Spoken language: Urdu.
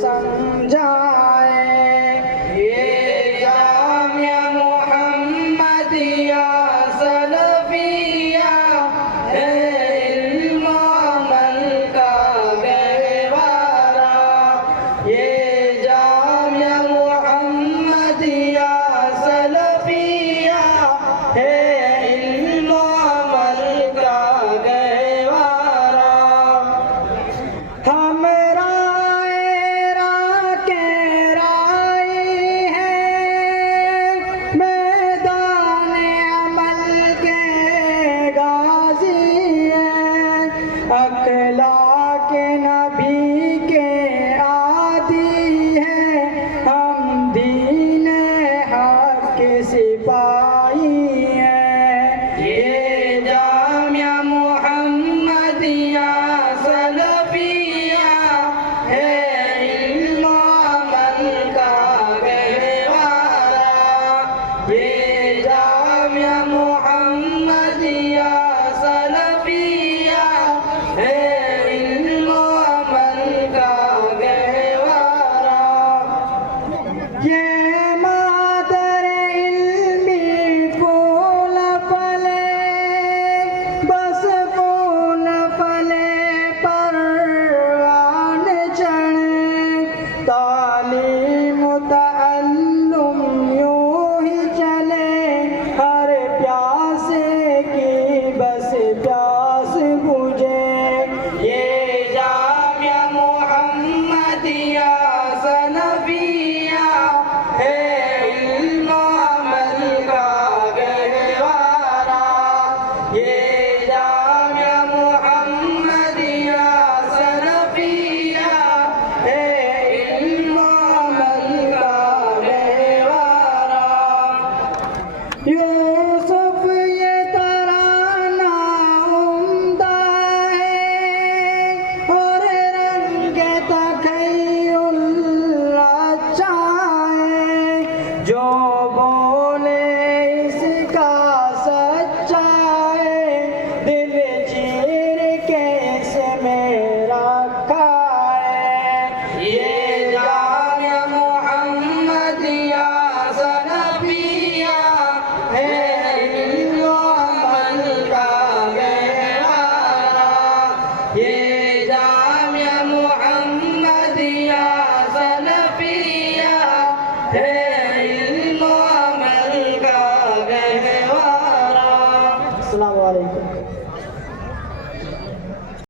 سمجھائے یہ جامعہ محمدیہ سلفیہ ہے علم و عمل کا گہوارہ یہ جامعہ محمدیہ سلفیہ ہے علم و عمل کا گہوارہ ہم رائے راہ کے رائی ہیں میدان عمل کے غازی ہیں اخلاق نبی کے عادی ہیں ہم دین حق کے سپاہی ہیں یہ جامعہ محمدیہ سلفیہ ہے علم و عمل کا گہوارہ یہ جامعہ محمدیہ سلفیہ ہے علم و عمل کا گہوارہ یہ مادر علمی پھول پھلے بس پھول پھلے پروان چڑھے تعلیم تعلم یوں ہی چلے ہر پیاسے کی بس پیاس بجھے یہ جامعہ محمدیہ سلفیہ ہے علم و عمل کا گہوارہ یہ جامعہ محمدیہ سلفیہ ہے علم و عمل کا گہوارہ یوسف یہ ترانہ عمدہ ہے اور رنگ تخیل اچھا ہے جو بولے اس کا سچا ہے دل چیر کے اس میں رکھا ہے یہ جامعہ محمدیہ سلفیہ ہے علم و عمل کا گہوارہ یہ جامعہ محمدیہ سلفیہ ہے علم و عمل کا گہوارہ السلام علیکم